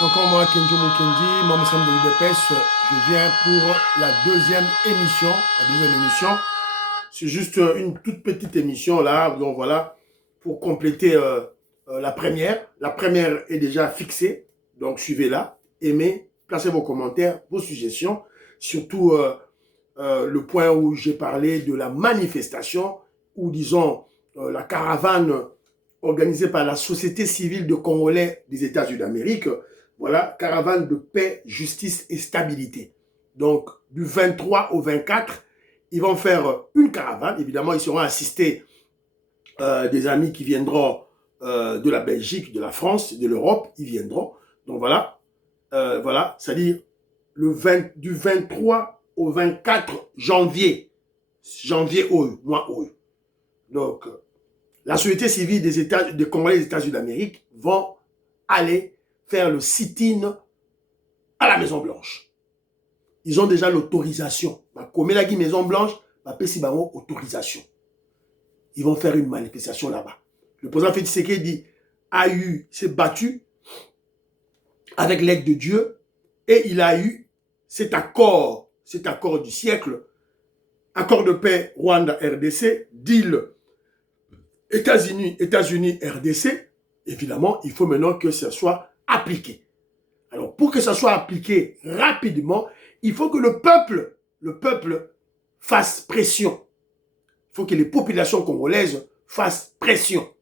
C'est encore moi, Kenjo Mukendi, membre de l'UDPS. Je viens pour la deuxième émission. C'est juste une toute petite émission là, donc voilà, pour compléter la première. La première est déjà fixée, donc suivez-la, aimez, placez vos commentaires, vos suggestions, surtout le point où j'ai parlé de la manifestation, ou disons la caravane organisée par la société civile de Congolais des États-Unis d'Amérique. Voilà, caravane de paix, justice et stabilité. Donc, du 23 au 24, ils vont faire une caravane. Évidemment, ils seront assistés des amis qui viendront de la Belgique, de la France, de l'Europe. Ils viendront. Donc, voilà, c'est-à-dire du 23 au 24 janvier. Janvier, mois. Donc, la société civile des Congolais des États-Unis d'Amérique vont aller faire le sit-in à la Maison Blanche. Ils ont déjà l'autorisation. Comme la Maison Blanche, autorisation. Ils vont faire une manifestation là-bas. Le président Félix Tshisekedi s'est battu avec l'aide de Dieu et il a eu cet accord du siècle, accord de paix Rwanda-RDC, deal États-Unis, RDC. Évidemment, il faut maintenant que ça soit appliqué. Alors, pour que ça soit appliqué rapidement, il faut que le peuple fasse pression. Il faut que les populations congolaises fassent pression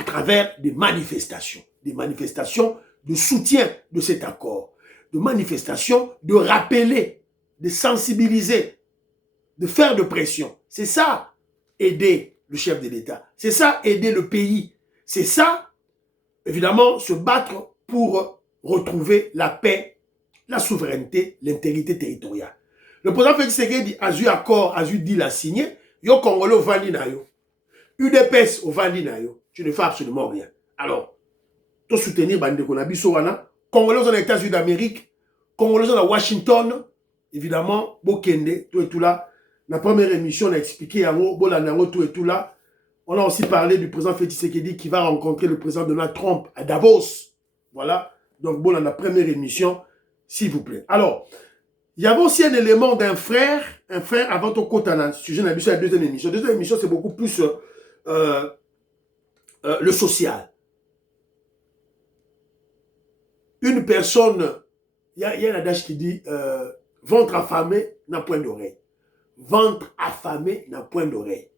à travers des manifestations de soutien de cet accord, de manifestations de rappeler, de sensibiliser, de faire de pression. C'est ça, aider le chef de l'État. C'est ça, aider le pays. C'est ça, évidemment, se battre pour retrouver la paix, la souveraineté, l'intégrité territoriale. Le président Félix Tshisekedi a eu accord, a eu deal à signer. Yo Congolais au Vandi na yo. UDPS au Vandi na yo. Tu ne fais absolument rien. Alors, tu soutenir Bande Konabiso wana. Congolais aux États-Unis d'Amérique. Congolais à Washington. Évidemment, Bokende, tout et tout là. La première émission, on a expliqué tout et tout là. On a aussi parlé du président Félix Tshisekedi qui va rencontrer le président Donald Trump à Davos. Voilà. Donc, bon, dans la première émission, s'il vous plaît. Alors, il y avait aussi un élément d'un frère avant ton côté dans le sujet de la deuxième émission. La deuxième émission, c'est beaucoup plus le social. Une personne, il y a un adage qui dit ventre affamé n'a point d'oreille. Ventre affamé n'a point d'oreille.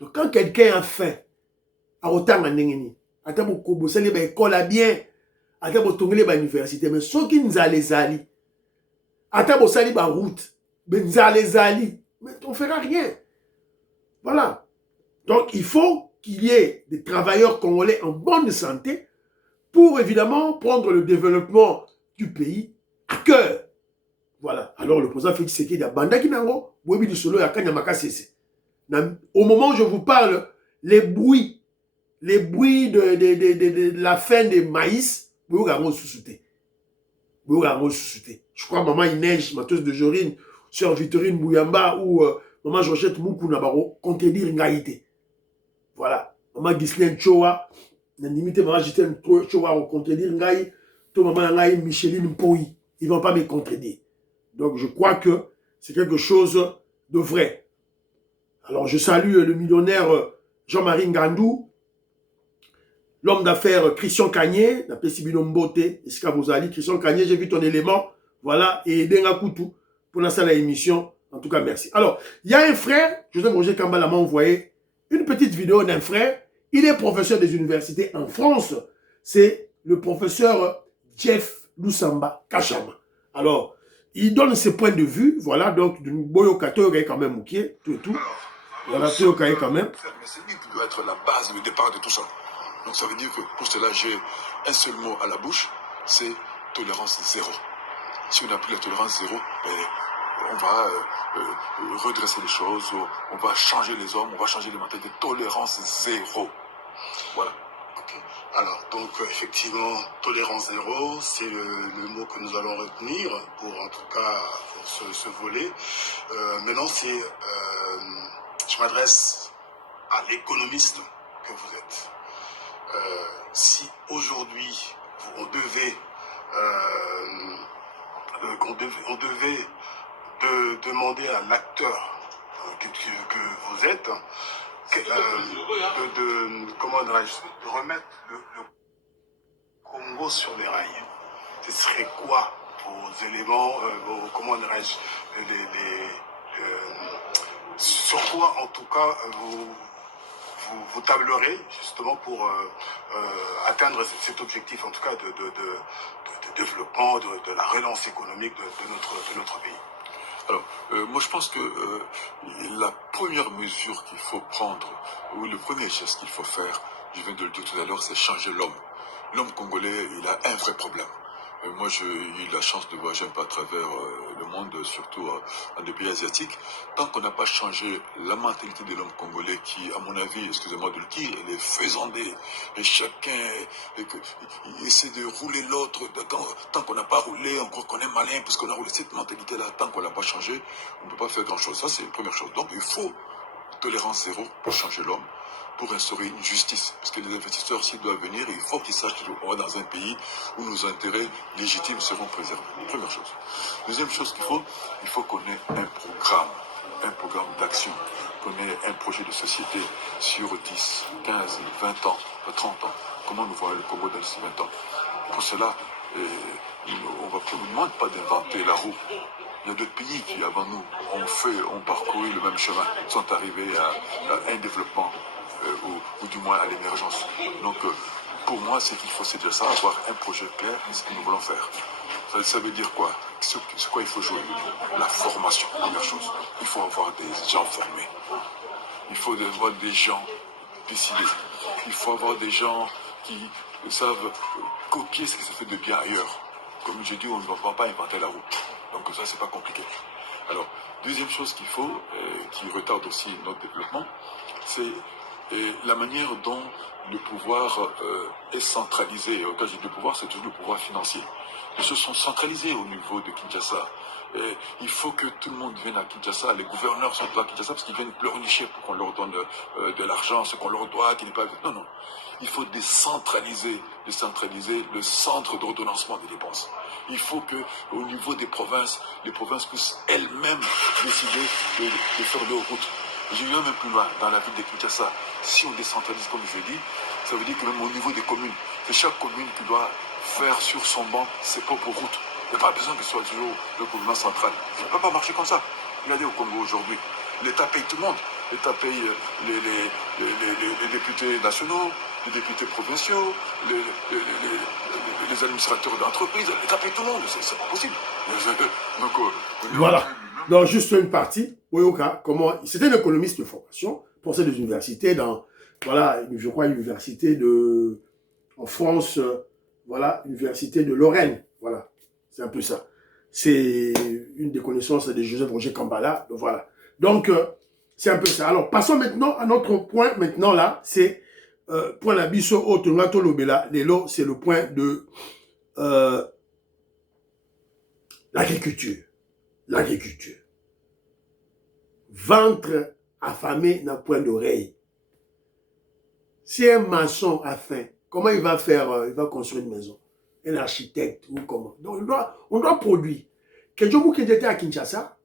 Donc, quand quelqu'un a faim, à autant en nengeni, à ta beaucoup, ça les école à bien, à ta beaucoup université, mais ceux qui nous allaient zali, à ta beaucoup sali route, mais nous allaient zali, mais on ne fera rien. Voilà. Donc, il faut qu'il y ait des travailleurs congolais en bonne santé pour évidemment prendre le développement du pays à cœur. Voilà. Alors, le président Félix Tshisekedi a bandaki nango, boebi du solo ya kanyamaka sese. Au moment où je vous parle, les bruits de la fin des maïs, je crois maman Inège, Mateuse de Jorine, sœur Victorine Bouyamba ou maman Georgette Moukouna Baro, contredire Ngaïté. Voilà. Maman Ghislaine Choa, limité maman Ghislaine Choa, contredire Ngaï, tout maman Ngaï, Micheline Mpoui. Ils ne vont pas me contredire. Donc je crois que c'est quelque chose de vrai. Alors je salue le millionnaire Jean-Marie Ngandou, l'homme d'affaires Christian Kanye, la Pessibino Mbote, Christian Kanye, j'ai vu ton élément, voilà, et Denga Koutou pour la salle à l'émission. En tout cas, merci. Alors, il y a un frère, Joseph Roger Kambala m'a envoyé une petite vidéo d'un frère. Il est professeur des universités en France. C'est le professeur Jeff Lusamba Kachama. Alors, il donne ses points de vue, voilà, donc, de Boyo Kato, quand même, Moukier, tout et tout. Voilà, tout quand même. C'est lui qui doit être la base, le départ de tout ça. Donc ça veut dire que pour cela, j'ai un seul mot à la bouche, c'est tolérance zéro. Si on n'a plus la tolérance zéro, on va redresser les choses, on va changer les hommes, on va changer les mentalités. Tolérance zéro. Voilà. Okay. Alors, donc, effectivement, tolérance zéro, c'est le mot que nous allons retenir pour, en tout cas, pour ce volet. Maintenant, je m'adresse à l'économiste que vous êtes. Si aujourd'hui, on devait devait demander à l'acteur que vous êtes, comment dirais-je, de remettre le Congo sur les rails. Ce serait quoi vos éléments, comment dirais-je, sur quoi en tout cas vous tablerez justement pour atteindre cet objectif en tout cas de développement, de la relance économique de notre pays. Alors, moi je pense que la première mesure qu'il faut prendre, ou le premier geste qu'il faut faire, je viens de le dire tout à l'heure, c'est changer l'homme. L'homme congolais, il a un vrai problème. Moi, j'ai eu la chance de voyager un peu à travers le monde, surtout dans des pays asiatiques. Tant qu'on n'a pas changé la mentalité de l'homme congolais qui, à mon avis, excusez-moi de le dire, elle est faisandée. Et chacun il essaie de rouler l'autre. Tant qu'on n'a pas roulé, on croit qu'on est malin parce qu'on a roulé cette mentalité-là. Tant qu'on n'a pas changé, on ne peut pas faire grand-chose. Ça, c'est la première chose. Donc, il faut tolérance zéro pour changer l'homme, pour instaurer une justice. Parce que les investisseurs, s'ils doivent venir, il faut qu'ils sachent qu'on va dans un pays où nos intérêts légitimes seront préservés. Première chose. Deuxième chose il faut qu'on ait un programme d'action, qu'on ait un projet de société sur 10, 15, 20 ans, 30 ans. Comment nous voyons le Congo dans ces 20 ans? Pour cela, on ne demande pas d'inventer la roue. Il y a d'autres pays qui, avant nous, ont parcouru le même chemin, sont arrivés à un développement, ou du moins à l'émergence. Donc, pour moi, c'est qu'il faut c'est déjà ça, avoir un projet clair de ce que nous voulons faire. Ça veut dire quoi? C'est quoi il faut jouer? La formation, première chose. Il faut avoir des gens formés. Il faut avoir des gens décidés. Il faut avoir des gens qui savent copier ce qui se fait de bien ailleurs. Comme je dis, on ne va pas inventer la roue. Donc ça, c'est pas compliqué. Alors, deuxième chose qu'il faut, qui retarde aussi notre développement, c'est la manière dont le pouvoir est centralisé. Quand je dis le pouvoir, c'est toujours le pouvoir financier. Les choses sont centralisées au niveau de Kinshasa. Il faut que tout le monde vienne à Kinshasa. Les gouverneurs sont à Kinshasa parce qu'ils viennent pleurnicher pour qu'on leur donne de l'argent, ce qu'on leur doit, qui n'est pas... Non, non. Il faut décentraliser le centre d'ordonnancement des dépenses. Il faut que, au niveau des provinces, les provinces puissent elles-mêmes décider de faire leurs routes. Je vais même plus loin, dans la ville de Kinshasa. Si on décentralise, comme je l'ai dit, ça veut dire que même au niveau des communes, c'est chaque commune qui doit faire sur son banc ses propres routes. Il n'y a pas besoin que ce soit toujours le gouvernement central. Ça ne peut pas marcher comme ça. Regardez au Congo aujourd'hui. L'État paye tout le monde. L'État paye les députés nationaux, les députés provinciaux, les administrateurs d'entreprise. L'État paye tout le monde. C'est pas possible. Donc, voilà. Donc, juste une partie. Boyoka, c'était un économiste de formation, professeur des universités dans, voilà, je crois, université en France, voilà, université de Lorraine. Voilà. C'est un peu ça. C'est une des connaissances de Joseph Roger Kambala. Donc, voilà. Donc, c'est un peu ça. Alors, passons maintenant à notre point. Maintenant, là, c'est point la biso autonomato lobela. Lelo, c'est le point de l'agriculture. L'agriculture. Ventre affamé n'a point d'oreille. Si un maçon a faim, comment il va faire? Il va construire une maison. Un architecte ou comment? Donc, on doit produire. Quel jour que j'étais à Kinshasa,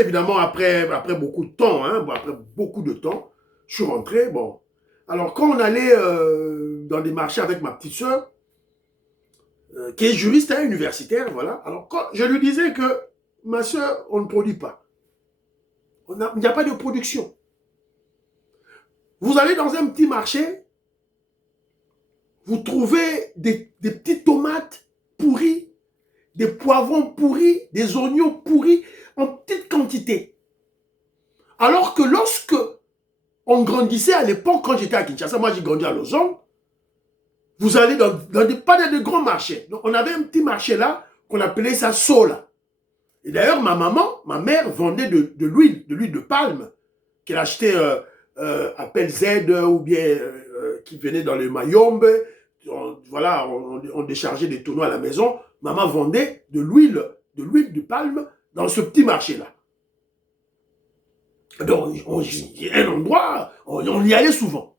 évidemment après beaucoup de temps, hein, après beaucoup de temps, je suis rentré, bon. Alors quand on allait dans des marchés avec ma petite soeur, qui est juriste, hein, universitaire, voilà. Alors quand je lui disais que ma soeur, on ne produit pas. Il n'y a pas de production. Vous allez dans un petit marché, vous trouvez des petites tomates pourries, des poivrons pourris, des oignons pourris en petite quantité. Alors que lorsque on grandissait à l'époque, quand j'étais à Kinshasa, moi j'ai grandi à Lausanne, vous allez pas dans de grands marchés. Donc on avait un petit marché là, qu'on appelait ça Sola. Et d'ailleurs ma mère vendait de l'huile de palme, qu'elle achetait à PLZ ou bien qui venait dans le Mayombe. Voilà, on déchargeait des tonneaux à la maison. Maman vendait de l'huile de palme dans ce petit marché-là. Donc, il y a un endroit, on y allait souvent.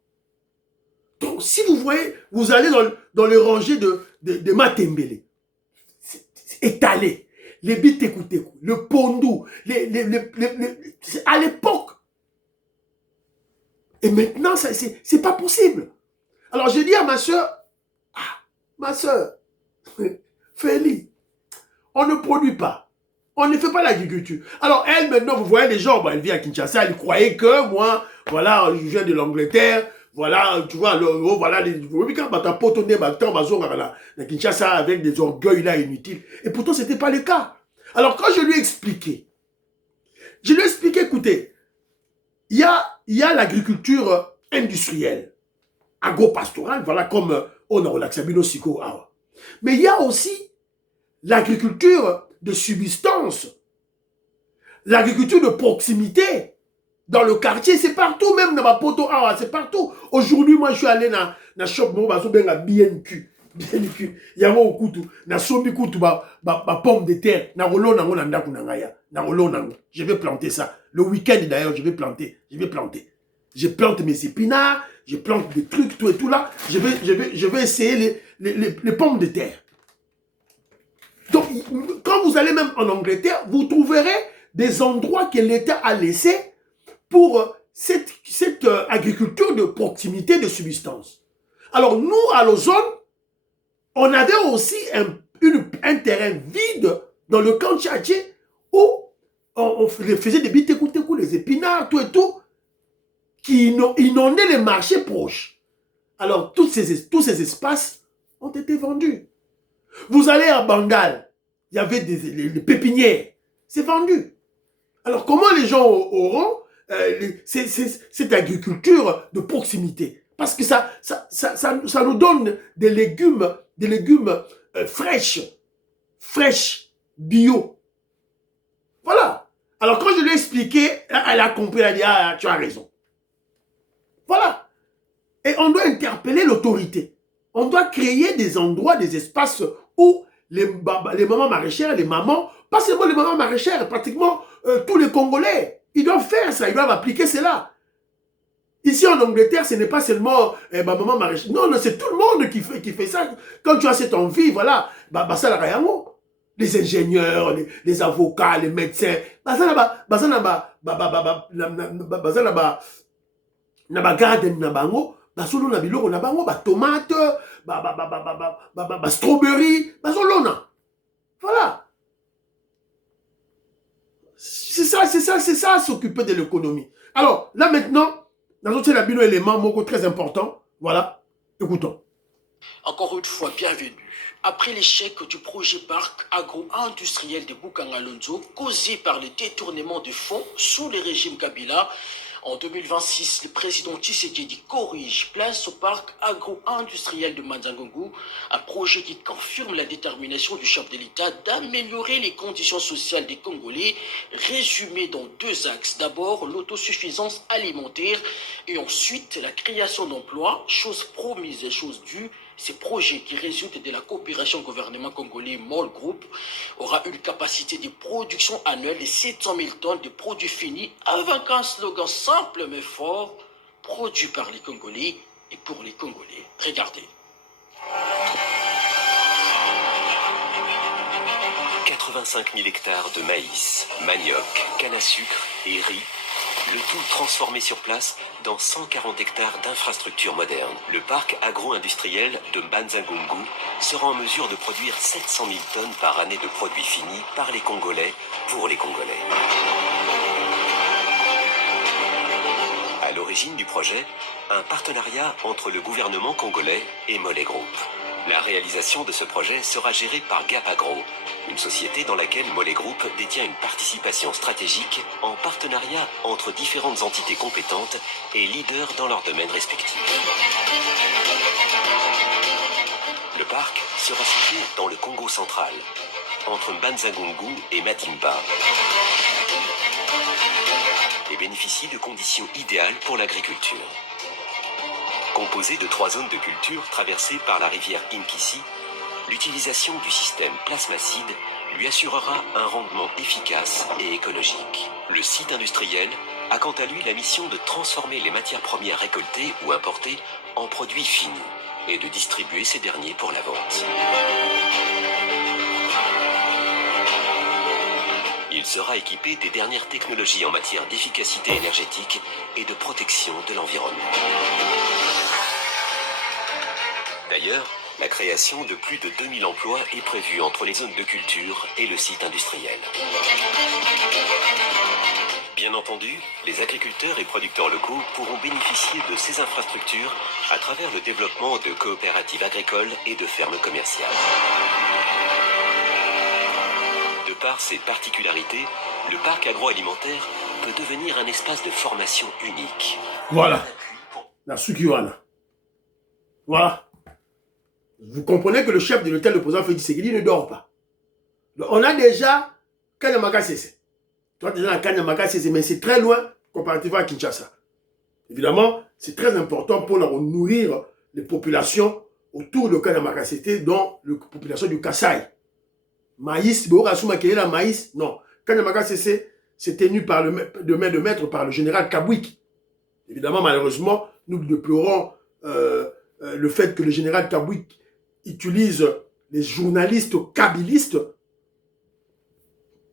Donc, si vous voyez, vous allez dans les rangées de Matembele. étalés. Les Biteku-Teku, le Pondou, à l'époque. Et maintenant, c'est pas possible. Alors, j'ai dit à ma soeur, ma soeur, Feli, on ne produit pas. On ne fait pas l'agriculture. Alors, elle, maintenant, vous voyez les gens, elle vit à Kinshasa, elle croyait que moi, voilà, je viens de l'Angleterre, voilà, tu vois, voilà, quand Kinshasa avec des orgueils là inutiles. Et pourtant, ce n'était pas le cas. Alors, quand je lui ai expliqué, écoutez, il y a l'agriculture industrielle, agro-pastorale, voilà, comme on a relaxabino siko. Mais il y a aussi l'agriculture de subsistance, l'agriculture de proximité. Dans le quartier, c'est partout, même dans ma poto, c'est partout. Aujourd'hui, moi, je suis allé dans la shop, BNQ. BNQ. Il y a un couteau. Na sombi couteau, pomme de terre. Na rolo nango nandaku nangaya. Na rolo nango. Je vais planter ça. Le week-end, d'ailleurs, je vais planter. Je plante mes épinards, je plante des trucs, tout et tout là. Je vais essayer les pommes de terre. Donc, quand vous allez même en Angleterre, vous trouverez des endroits que l'État a laissés pour cette agriculture de proximité, de subsistance. Alors, nous, à l'Ozone, on avait aussi un terrain vide dans le camp Tchatché où on faisait des Biteku-Teku, les épinards, tout et tout, qui inondaient les marchés proches. Alors, tous ces espaces ont été vendus. Vous allez à Bangal, il y avait les pépinières, c'est vendu. Alors, comment les gens auront cette agriculture de proximité? Parce que ça nous donne des légumes fraîches, bio. Voilà. Alors, quand je lui ai expliqué, elle a compris, elle a dit, ah, tu as raison. Voilà. Et on doit interpeller l'autorité. On doit créer des endroits, des espaces où les mamans maraîchères, les mamans, pas seulement les mamans maraîchères, pratiquement tous les Congolais, ils doivent faire ça, ils doivent appliquer cela. Ici en Angleterre, ce n'est pas seulement maman maraîchère. Non, c'est tout le monde qui fait ça. Quand tu as cette envie, voilà, ça la rayango. Les ingénieurs, les avocats, les médecins, garden na bango, basolo na biloko na bango, tomate, strawberry, basolona. Voilà. C'est ça s'occuper de l'économie. Alors, là maintenant, dans notre labino élément moko très important, voilà, écoutons. Encore une fois, bienvenue. Après l'échec du projet parc agro-industriel de Bukangalonzo, causé par le détournement de fonds sous le régime Kabila, en 2026, le président Tshisekedi corrige place au parc agro-industriel de Manzangongo, un projet qui confirme la détermination du chef de l'État d'améliorer les conditions sociales des Congolais, résumé dans deux axes. D'abord, l'autosuffisance alimentaire et ensuite la création d'emplois, chose promise et chose due. Ces projets qui résultent de la coopération gouvernement congolais MOL Group aura une capacité de production annuelle de 700 000 tonnes de produits finis avec un slogan simple mais fort, produit par les Congolais et pour les Congolais. Regardez. 85 000 hectares de maïs, manioc, canne à sucre et riz, le tout transformé sur place dans 140 hectares d'infrastructures modernes. Le parc agro-industriel de Manzangongo sera en mesure de produire 700 000 tonnes par année de produits finis par les Congolais pour les Congolais. À l'origine du projet, un partenariat entre le gouvernement congolais et Mollet Group. La réalisation de ce projet sera gérée par Gap Agro, une société dans laquelle Mollet Group détient une participation stratégique en partenariat entre différentes entités compétentes et leaders dans leurs domaines respectifs. Le parc sera situé dans le Congo central, entre Manzangongo et Madimba, et bénéficie de conditions idéales pour l'agriculture. Composé de 3 zones de culture traversées par la rivière Inkisi, l'utilisation du système plasmacide lui assurera un rendement efficace et écologique. Le site industriel a quant à lui la mission de transformer les matières premières récoltées ou importées en produits finis et de distribuer ces derniers pour la vente. sera équipé des dernières technologies en matière d'efficacité énergétique et de protection de l'environnement. D'ailleurs, la création de plus de 2000 emplois est prévue entre les zones de culture et le site industriel. Bien entendu, les agriculteurs et producteurs locaux pourront bénéficier de ces infrastructures à travers le développement de coopératives agricoles et de fermes commerciales. De par ses particularités, le parc agroalimentaire peut devenir un espace de formation unique. Voilà. La Sukiwana. Voilà. Vous comprenez que le chef de l'hôtel, le président Félix Tshisekedi, ne dort pas. On a déjà Kanyamaka CC. Toi, déjà la Kanyamaka CC, mais c'est très loin comparativement à Kinshasa. Évidemment, c'est très important pour nourrir les populations autour de Kanyamaka CC, dont la population du Kasaï. Maïs, la maïs, non. Kanyamaka CC, c'est tenu par de main de maître par le général Kabwik. Évidemment, malheureusement, nous déplorons le fait que le général Kabwik utilise les journalistes kabylistes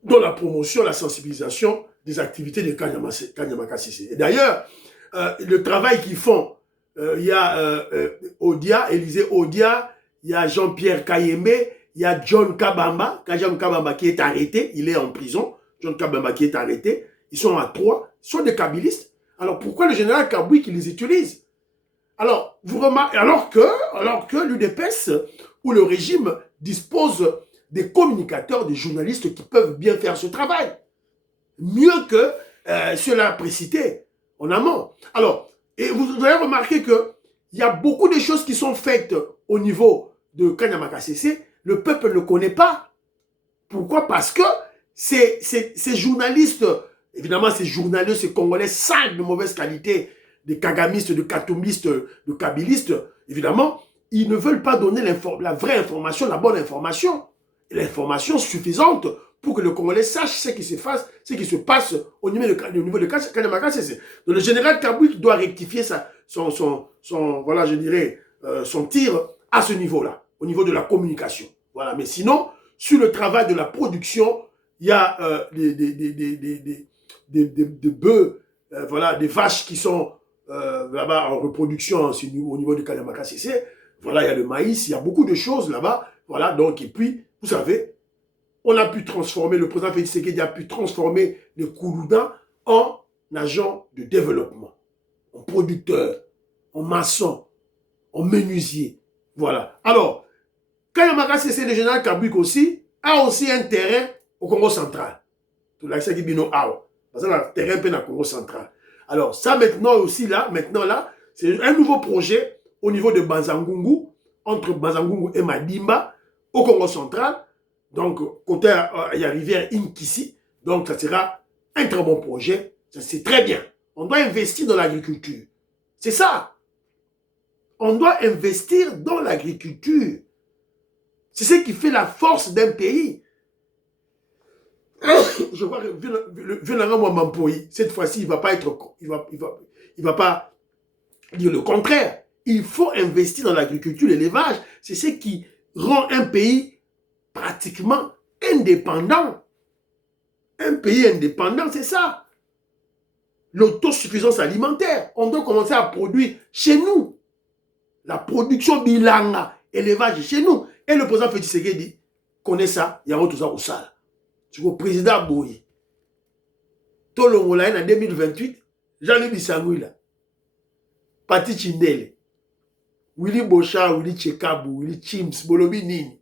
dans la promotion, la sensibilisation des activités de Kanyamaka CC. Et d'ailleurs, le travail qu'ils font, il y a Odia, Élisée Odia, il y a Jean-Pierre Kayembe, il y a John Kabamba, John Kabamba qui est arrêté, il est en prison, John Kabamba qui est arrêté, ils sont à 3, ils sont des kabylistes. Alors pourquoi le général Kabwik les utilise? Alors, vous remarquez, alors que l'UDPS ou le régime dispose des communicateurs, des journalistes qui peuvent bien faire ce travail. Mieux que cela précité en amont. Alors, et vous avez remarqué qu'il y a beaucoup de choses qui sont faites au niveau de Kanyamaka CC, le peuple ne connaît pas. Pourquoi? Parce que ces journalistes, évidemment ces journalistes, ces Congolais sales de mauvaise qualité, des kagamistes, de katombistes, de kabylistes, évidemment, ils ne veulent pas donner la vraie information, la bonne information, l'information suffisante pour que le Congolais sache ce qui se passe au niveau de Kanyamaka CC. Donc le général Kabwik doit rectifier voilà, je dirais, son tir à ce niveau-là, au niveau de la communication. Voilà. Mais sinon, sur le travail de la production, il y a des bœufs, voilà, des vaches qui sont là-bas en reproduction au niveau de Kanyamaka CC. Voilà, il y a le maïs, il y a beaucoup de choses là-bas. Voilà, donc, et puis, vous savez, on a pu transformer, le président Félix Tshisekedi a pu transformer les Koulouda en agents de développement, en producteurs, en maçons, en menuisiers. Voilà. Alors, Kanyamaka CC, le général Kabwik aussi, a aussi un terrain au Congo central. Tout l'accès qui bino a. Parce que le terrain est au Congo central. Alors, ça maintenant aussi, là, c'est un nouveau projet au niveau de Banzangungu, entre Banzangungu et Madimba, au Congo central. Donc, côté, il y a la rivière Inkisi. Donc, ça sera un très bon projet. C'est très bien. On doit investir dans l'agriculture. C'est ça. On doit investir dans l'agriculture. C'est ce qui fait la force d'un pays. Je vois que Vénérant Mampoyi, cette fois-ci, il va pas dire le contraire. Il faut investir dans l'agriculture, l'élevage. C'est ce qui rend un pays pratiquement indépendant. Un pays indépendant, c'est ça. L'autosuffisance alimentaire. On doit commencer à produire chez nous. La production bilanga, élevage chez nous. Et le président Félix Tshisekedi connaît ça. Il y a tout ça au sale. Le président Boye. Tout le monde en 2028, Jean-Louis Sangouila, Pati Chindele, Willy Bochard, Willy Tchekabou, Willy Chims, Bolobi Nini.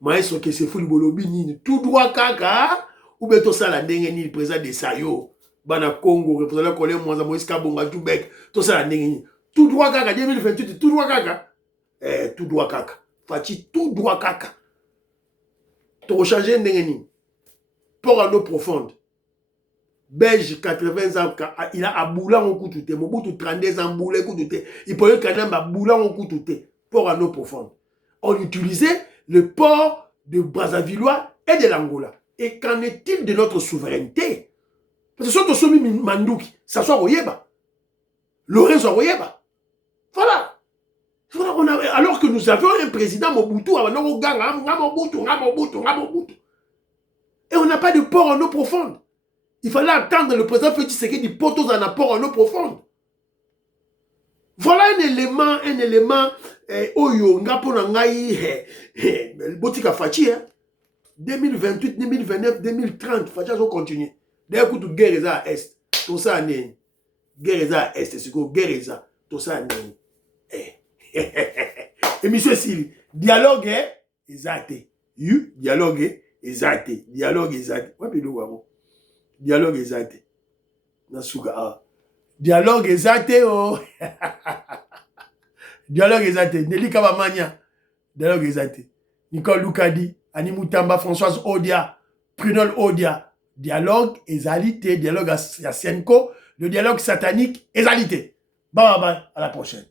Maestro que c'est fou le Bolobi Nini. Tout droit kaka, ou bien tout ça la dengue ni le président de Sayo, Bana Congo, le président Colin Mouaza, Moïse Kabonga, Djoubek, tout ça la dengue ni. Tout droit kaka, 2028, tout droit kaka. Tout droit kaka. Fati, tout droit kaka. Tu recharger Ndengeni. Port à l'eau profonde. Belge, 80 ans, il a aboula en coup tout. Mobutu 32 ans, boulé coup tout. Il peut quand même aboula en coup tout. Port à l'eau profonde. On utilisait le port de Brazzavillois et de l'Angola. Et qu'en est-il de notre souveraineté? Parce que ce sont Somi Mandouki, ça soit Royeba. Lorenzo Royeba. Voilà. Alors que nous avions un président Mobutu, Et on n'a pas de port en eau profonde. Il fallait attendre le président Félix Tshisekedi pour tous en apport en eau profonde. Voilà un élément, oyo, ngapona ngai, botika fachi, 2028, 2029, 2030, fachi va continuer. D'ailleurs, quand guerre est à Est, tout ça n'est. Guerre est à Est, c'est quoi? Guerre est à, tout ça n'est. Émission Sili, dialogue est exacté. Dialogue est exacté. Dialogue est exacté. Ouais, puis nous, dialogue exacté. Nasuga. Dialogue exacté, oh. Dialogue exacté. Nelly Kabamania. Dialogue exacté. Nicole Loukadi, Annie Moutamba, Françoise Odia, Prunol Odia. Dialogue exacté. Dialogue à Sienko. Le dialogue satanique exacté. Bye bye bye. À la prochaine.